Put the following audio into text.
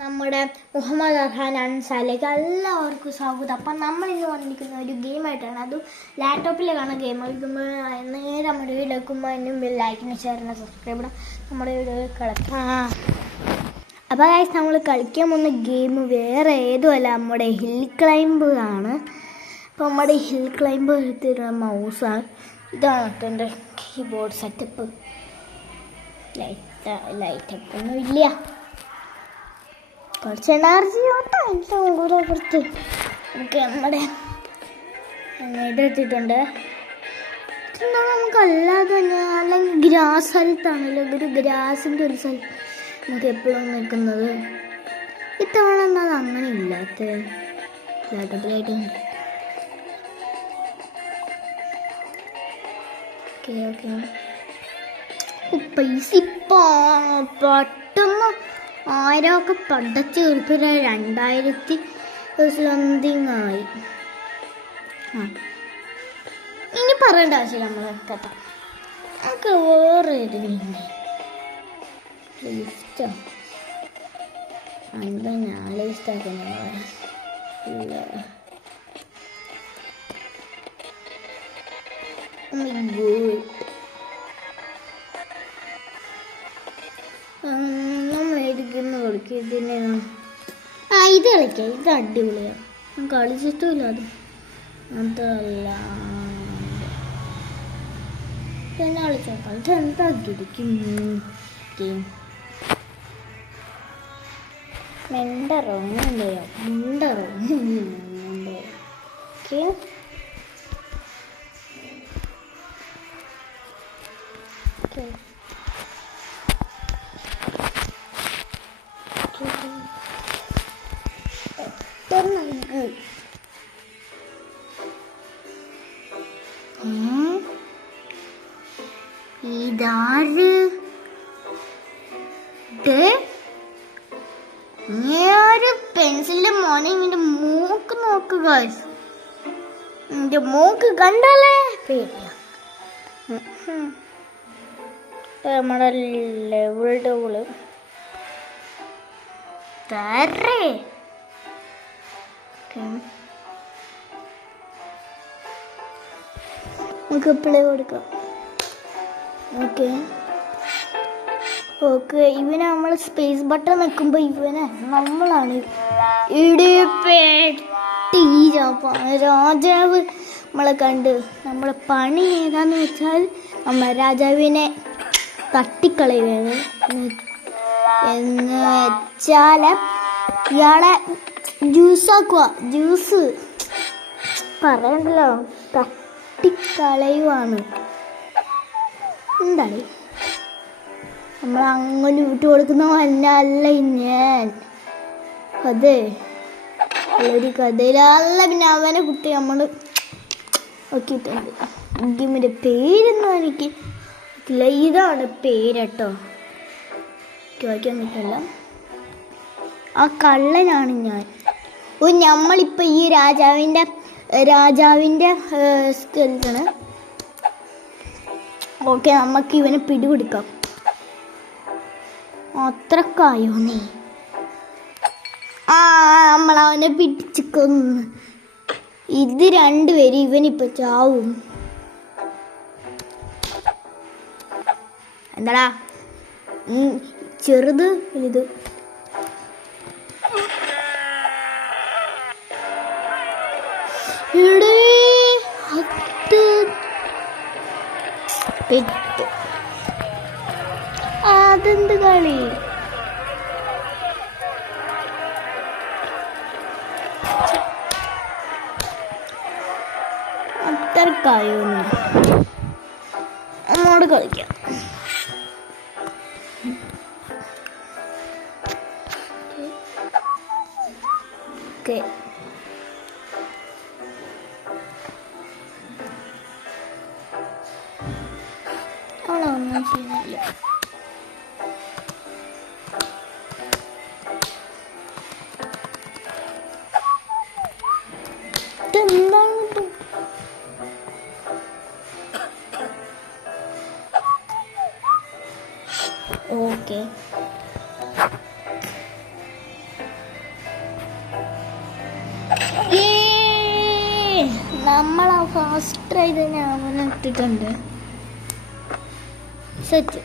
നമ്മുടെ മുഹമ്മദ് അർഹാൻ അൻസാലേക്ക് എല്ലാവർക്കും സ്വാഗതം. അപ്പം നമ്മളിന്ന് വന്നിരിക്കുന്ന ഒരു ഗെയിമായിട്ടാണ്. അത് ലാപ്ടോപ്പിലേക്കാണ് ഗെയിം കളിക്കുമ്പോൾ നേരെ നമ്മുടെ വീഡിയോ വെക്കുമ്പോൾ അതിന് ലൈക്കിന് ഷെയറിന് സബ്സ്ക്രൈബ് നമ്മുടെ വീഡിയോ കളിക്കാം. അപ്പോൾ ഗൈസ് നമ്മൾ കളിക്കാൻ പോകുന്ന ഗെയിം വേറെ ഏതുമല്ല, നമ്മുടെ ഹിൽ ക്ലൈംബ് ആണ്. അപ്പോൾ നമ്മുടെ ഹിൽ ക്ലൈംബ് എടുത്തിട്ടുള്ള മൗസാണ്. ഇതാണ് എൻ്റെ കീബോർഡ് സെറ്റപ്പ്. ലൈറ്റപ്പ് ഒന്നും ഇല്ല, കുറച്ച് എനർജി കുറച്ച് നമുക്ക് നമ്മുടെ ഇതെടുത്തിട്ടുണ്ട്. നമുക്കല്ലാതെ തന്നെ അല്ലെങ്കിൽ ഗ്രാസ് സ്ഥലത്താണല്ലോ, ഒരു ഗ്രാസിൻ്റെ ഒരു സ്ഥലം നമുക്ക് എപ്പോഴും നിൽക്കുന്നത്. ഇത്തവണ എന്താ അങ്ങനെ ഇല്ലാത്ത ലാപ്ടോപ്പിലായിട്ട്. ഓക്കെ ഓക്കെ പൈസ ഇപ്പോൾ പെട്ടെന്ന് 1000 ഒക്കെ പടച്ച് കയറിപ്പോൾ 2000 സംതിങ് ആയി. ഇനി പറയേണ്ട ആവശ്യമില്ല നമ്മൾ കഥ. നമുക്ക് വേറെ ഒരു ലിസ്റ്റോ 54 ലിസ്റ്റാക്കുന്ന നമ്മളെടുക്കുന്ന കൊടുക്കുക. ഇതിനെ ഇത് കളിക്കാം, ഇത് അടിപൊളിയാണ്. ഞാൻ കളിച്ചിട്ടുമില്ല അത്. അതല്ല പിന്നെ കളിച്ചോക്കാം. ഇത് എന്താക്കിയിരിക്കും ഗെയിം മെൻഡറോ മെൻഡയോ മെൻഡറോ ഓക്കെ. ഓക്കെ ഇതാര് ഒരു പെൻസിലിന്റെ മോനെ ഇങ്ങനെ മൂക്ക് നോക്കുക. എന്റെ മൂക്ക് കണ്ടാലേ പേടിയ. നമ്മുടെ ലെവൽ ഡബിള് തരേ. നമുക്ക് പ്ലേ കൊടുക്കാം. ഓക്കെ ഓക്കെ ഇവനെ നമ്മൾ സ്പേസ് ബട്ടൺ നിൽക്കുമ്പോൾ ഇവനെ നമ്മളാണ് ഇടിപ്പെട്ടി രാജാവ് നമ്മളെ കണ്ട്. നമ്മളെ പണി ഏതാന്ന് വെച്ചാൽ നമ്മൾ രാജാവിനെ തട്ടിക്കളയുകയാണ്. എന്ന് വെച്ചാൽ ഇയാളെ ജ്യൂസാക്കുക. ജ്യൂസ് പറയണ്ടല്ലോ, തട്ടിക്കളയുവാണ്. എന്താണ് നമ്മൾ അങ്ങനെ വിട്ടു കൊടുക്കുന്ന അല്ല ഞാൻ. അതെ ഒരു കഥയിലല്ല. പിന്നെ അവനെ കുട്ടി നമ്മൾ നോക്കിയിട്ടുണ്ട്. ഗെയിമിൻ്റെ പേരൊന്നും എനിക്ക് ഇല്ല. ഇതാണ് പേര് കേട്ടോ, ചോദിക്കാൻ പറ്റില്ല. ആ കള്ളനാണ് ഞാൻ. നമ്മളിപ്പോൾ ഈ രാജാവിൻ്റെ സ്കെൽറ്റാണ്. ഓക്കെ നമുക്ക് ഇവനെ പിടിപിടിക്കാം. അത്രക്കായോ നീ? നമ്മളവനെ പിടിച്ച് കൊന്ന്. ഇത് രണ്ടുപേരും ഇവനിപ്പോൾ ചാവും. എന്താടാ ചെറുത് ഇത്? അതെന്ത് കളി? അത്രക്കായോ നമ്മോട് കളിക്കാം. ഓക്കെ അവളൊന്നും ചെയ്യുന്നില്ല. ഓക്കെ നമ്മൾ ഫസ്റ്റ് ട്രൈ തന്നെ അവനെ ഇട്ടിട്ടുണ്ട് സെറ്റ്.